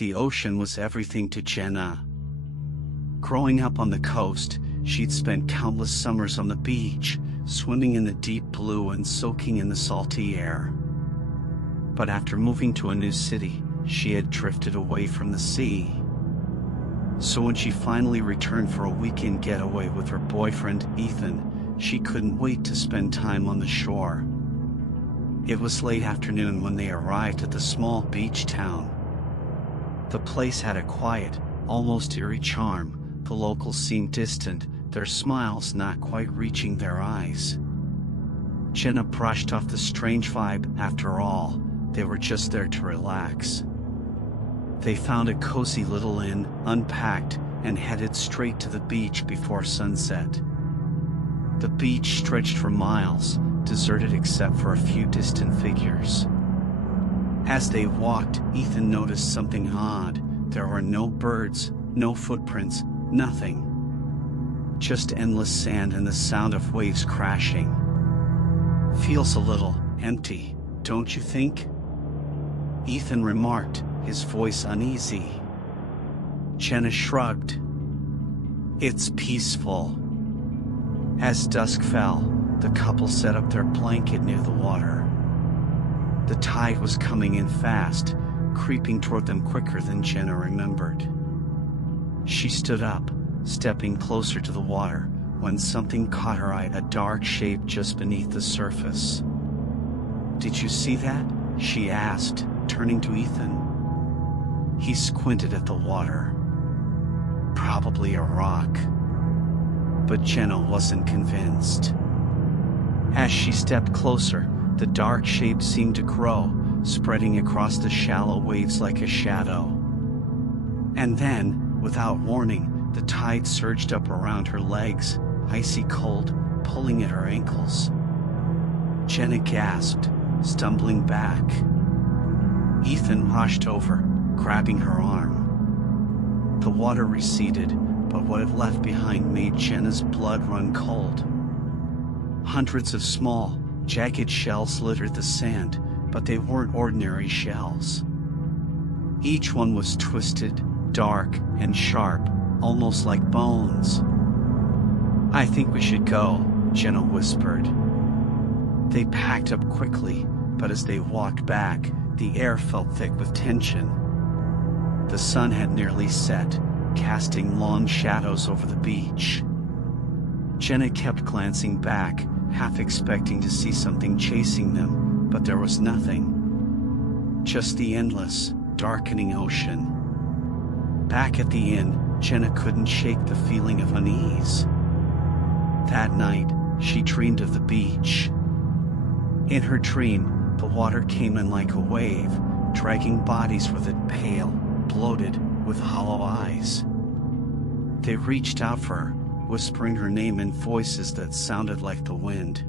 The ocean was everything to Jenna. Growing up on the coast, she'd spent countless summers on the beach, swimming in the deep blue and soaking in the salty air. But after moving to a new city, she had drifted away from the sea. So when she finally returned for a weekend getaway with her boyfriend, Ethan, she couldn't wait to spend time on the shore. It was late afternoon when they arrived at the small beach town. The place had a quiet, almost eerie charm. The locals seemed distant, their smiles not quite reaching their eyes. Jenna brushed off the strange vibe. After all, they were just there to relax. They found a cozy little inn, unpacked, and headed straight to the beach before sunset. The beach stretched for miles, deserted except for a few distant figures. As they walked, Ethan noticed something odd. There were no birds, no footprints, nothing. Just endless sand and the sound of waves crashing. Feels a little empty, don't you think? Ethan remarked, his voice uneasy. Jenna shrugged. It's peaceful. As dusk fell, the couple set up their blanket near the water. The tide was coming in fast, creeping toward them quicker than Jenna remembered. She stood up, stepping closer to the water, when something caught her eye, a dark shape just beneath the surface. Did you see that? She asked, turning to Ethan. He squinted at the water. Probably a rock. But Jenna wasn't convinced. As she stepped closer, the dark shape seemed to grow, spreading across the shallow waves like a shadow. And then, without warning, the tide surged up around her legs, icy cold, pulling at her ankles. Jenna gasped, stumbling back. Ethan rushed over, grabbing her arm. The water receded, but what it left behind made Jenna's blood run cold. Hundreds of small, jagged shells littered the sand, but they weren't ordinary shells. Each one was twisted, dark, and sharp, almost like bones. I think we should go, Jenna whispered. They packed up quickly, but as they walked back, the air felt thick with tension. The sun had nearly set, casting long shadows over the beach. Jenna kept glancing back, half expecting to see something chasing them, but there was nothing. Just the endless, darkening ocean. Back at the inn, Jenna couldn't shake the feeling of unease. That night, she dreamed of the beach. In her dream, the water came in like a wave, dragging bodies with it, pale, bloated, with hollow eyes. They reached out for her, whispering her name in voices that sounded like the wind.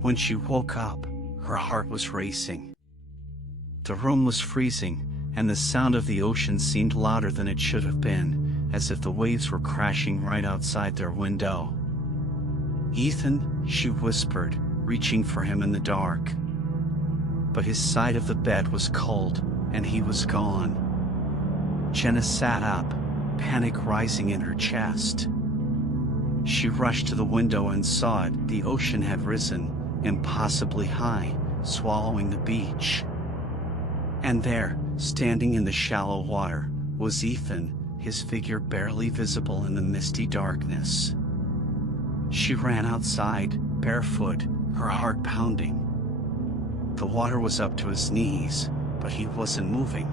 When she woke up, her heart was racing. The room was freezing, and the sound of the ocean seemed louder than it should have been, as if the waves were crashing right outside their window. Ethan, she whispered, reaching for him in the dark. But his side of the bed was cold, and he was gone. Jenna sat up, panic rising in her chest. She rushed to the window and saw it. The ocean had risen, impossibly high, swallowing the beach. And there, standing in the shallow water, was Ethan, his figure barely visible in the misty darkness. She ran outside, barefoot, her heart pounding. The water was up to his knees, but he wasn't moving.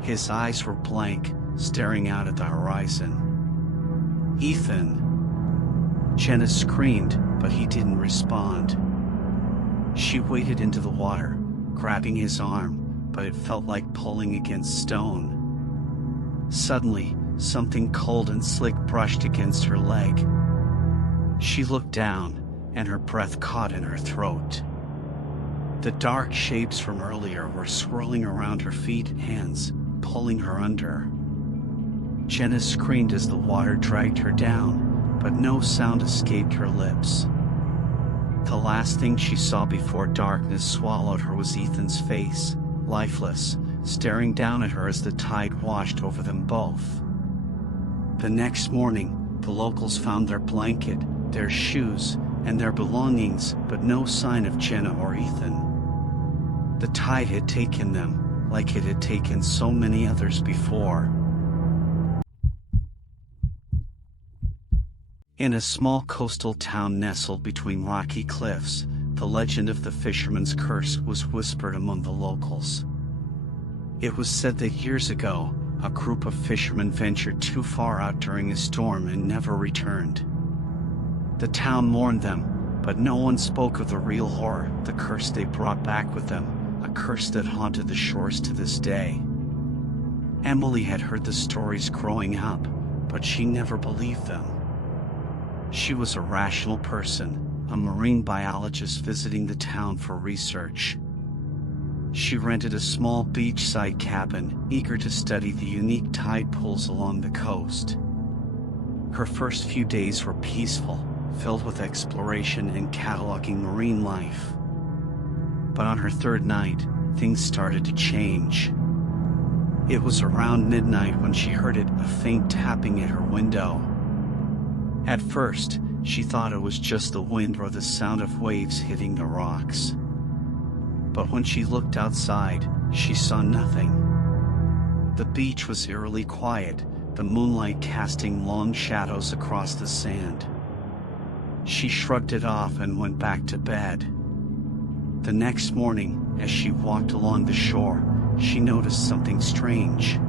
His eyes were blank, staring out at the horizon. Ethan! Jenna screamed, but he didn't respond. She waded into the water, grabbing his arm, but it felt like pulling against stone. Suddenly, something cold and slick brushed against her leg. She looked down, and her breath caught in her throat. The dark shapes from earlier were swirling around her feet and hands, pulling her under. Jenna screamed as the water dragged her down, but no sound escaped her lips. The last thing she saw before darkness swallowed her was Ethan's face, lifeless, staring down at her as the tide washed over them both. The next morning, the locals found their blanket, their shoes, and their belongings, but no sign of Jenna or Ethan. The tide had taken them, like it had taken so many others before. In a small coastal town nestled between rocky cliffs, the legend of the fisherman's curse was whispered among the locals. It was said that years ago, a group of fishermen ventured too far out during a storm and never returned. The town mourned them, but no one spoke of the real horror, the curse they brought back with them, a curse that haunted the shores to this day. Emily had heard the stories growing up, but she never believed them. She was a rational person, a marine biologist visiting the town for research. She rented a small beachside cabin, eager to study the unique tide pools along the coast. Her first few days were peaceful, filled with exploration and cataloging marine life. But on her third night, things started to change. It was around midnight when she heard a faint tapping at her window. At first, she thought it was just the wind or the sound of waves hitting the rocks. But when she looked outside, she saw nothing. The beach was eerily quiet, the moonlight casting long shadows across the sand. She shrugged it off and went back to bed. The next morning, as she walked along the shore, she noticed something strange.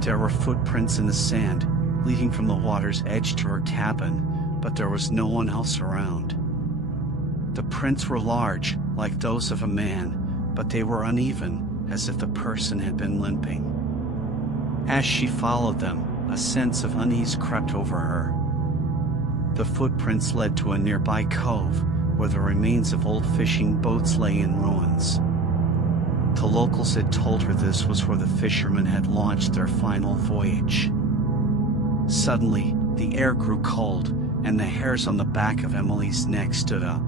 There were footprints in the sand, leading from the water's edge to her cabin, but there was no one else around. The prints were large, like those of a man, but they were uneven, as if the person had been limping. As she followed them, a sense of unease crept over her. The footprints led to a nearby cove, where the remains of old fishing boats lay in ruins. The locals had told her this was where the fishermen had launched their final voyage. Suddenly, the air grew cold, and the hairs on the back of Emily's neck stood up.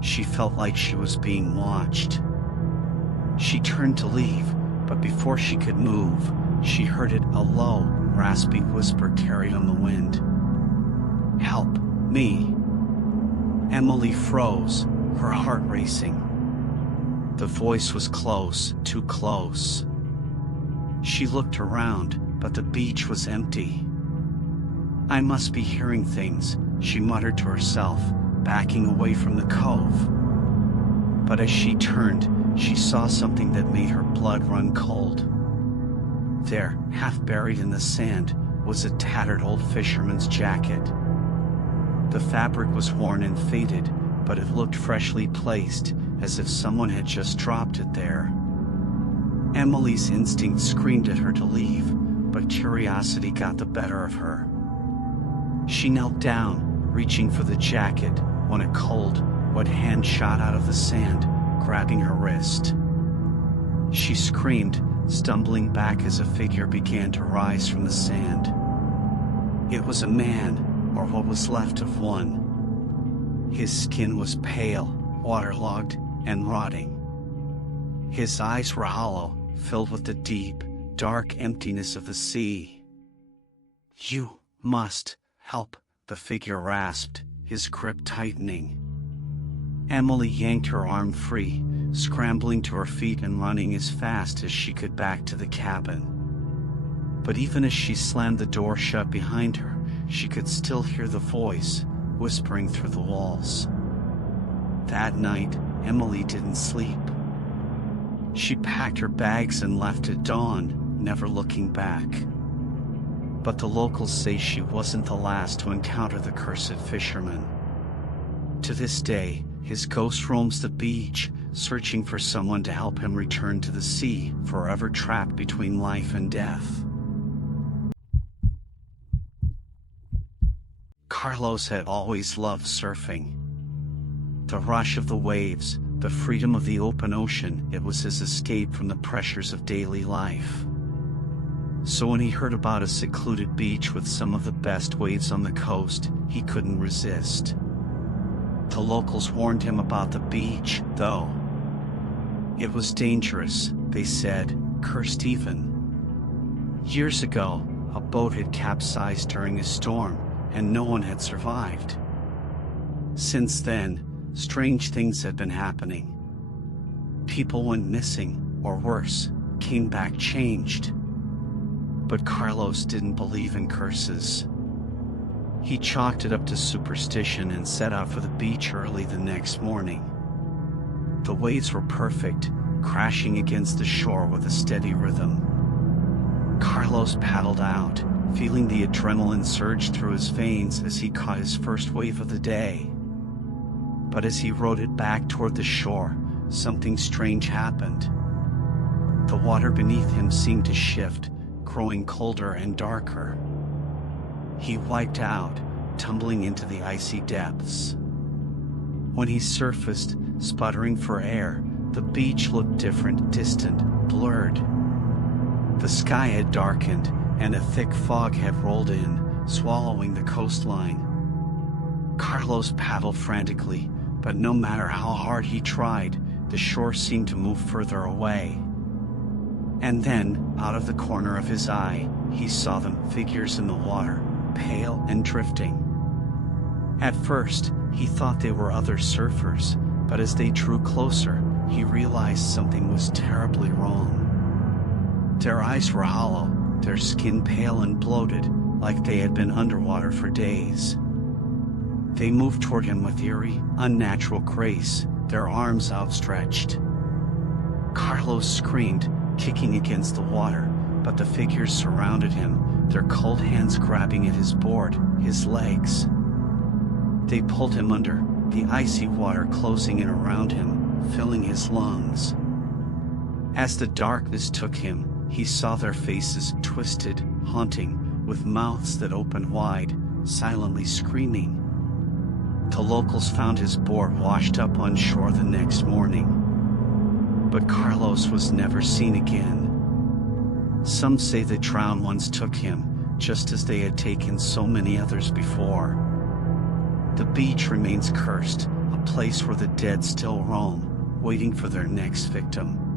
She felt like she was being watched. She turned to leave, but before she could move, she heard a low, raspy whisper carried on the wind. "Help me." Emily froze, her heart racing. The voice was close, too close. She looked around, but the beach was empty. "I must be hearing things," she muttered to herself, backing away from the cove. But as she turned, she saw something that made her blood run cold. There, half buried in the sand, was a tattered old fisherman's jacket. The fabric was worn and faded, but it looked freshly placed, as if someone had just dropped it there. Emily's instinct screamed at her to leave, but curiosity got the better of her. She knelt down, reaching for the jacket, when a cold, wet hand shot out of the sand, grabbing her wrist. She screamed, stumbling back as a figure began to rise from the sand. It was a man, or what was left of one. His skin was pale, waterlogged, and rotting. His eyes were hollow, filled with the deep, dark emptiness of the sea. "You must help," the figure rasped, his grip tightening. Emily yanked her arm free, scrambling to her feet and running as fast as she could back to the cabin. But even as she slammed the door shut behind her, she could still hear the voice, whispering through the walls. That night, Emily didn't sleep. She packed her bags and left at dawn, never looking back. But the locals say she wasn't the last to encounter the cursed fisherman. To this day, his ghost roams the beach, searching for someone to help him return to the sea, forever trapped between life and death. Carlos had always loved surfing. The rush of the waves, the freedom of the open ocean, it was his escape from the pressures of daily life. So when he heard about a secluded beach with some of the best waves on the coast, he couldn't resist. The locals warned him about the beach, though. It was dangerous, they said, cursed even. Years ago, a boat had capsized during a storm, and no one had survived. Since then, strange things had been happening. People went missing, or worse, came back changed. But Carlos didn't believe in curses. He chalked it up to superstition and set out for the beach early the next morning. The waves were perfect, crashing against the shore with a steady rhythm. Carlos paddled out, feeling the adrenaline surge through his veins as he caught his first wave of the day. But as he rode it back toward the shore, something strange happened. The water beneath him seemed to shift, growing colder and darker. He wiped out, tumbling into the icy depths. When he surfaced, sputtering for air, the beach looked different, distant, blurred. The sky had darkened, and a thick fog had rolled in, swallowing the coastline. Carlos paddled frantically, but no matter how hard he tried, the shore seemed to move further away. And then, out of the corner of his eye, he saw them, figures in the water, pale and drifting. At first, he thought they were other surfers, but as they drew closer, he realized something was terribly wrong. Their eyes were hollow, their skin pale and bloated, like they had been underwater for days. They moved toward him with eerie, unnatural grace, their arms outstretched. Carlos screamed, kicking against the water, but the figures surrounded him, their cold hands grabbing at his board, his legs. They pulled him under, the icy water closing in around him, filling his lungs. As the darkness took him, he saw their faces twisted, haunting, with mouths that opened wide, silently screaming. The locals found his board washed up on shore the next morning. But Carlos was never seen again. Some say the drowned ones took him, just as they had taken so many others before. The beach remains cursed, a place where the dead still roam, waiting for their next victim.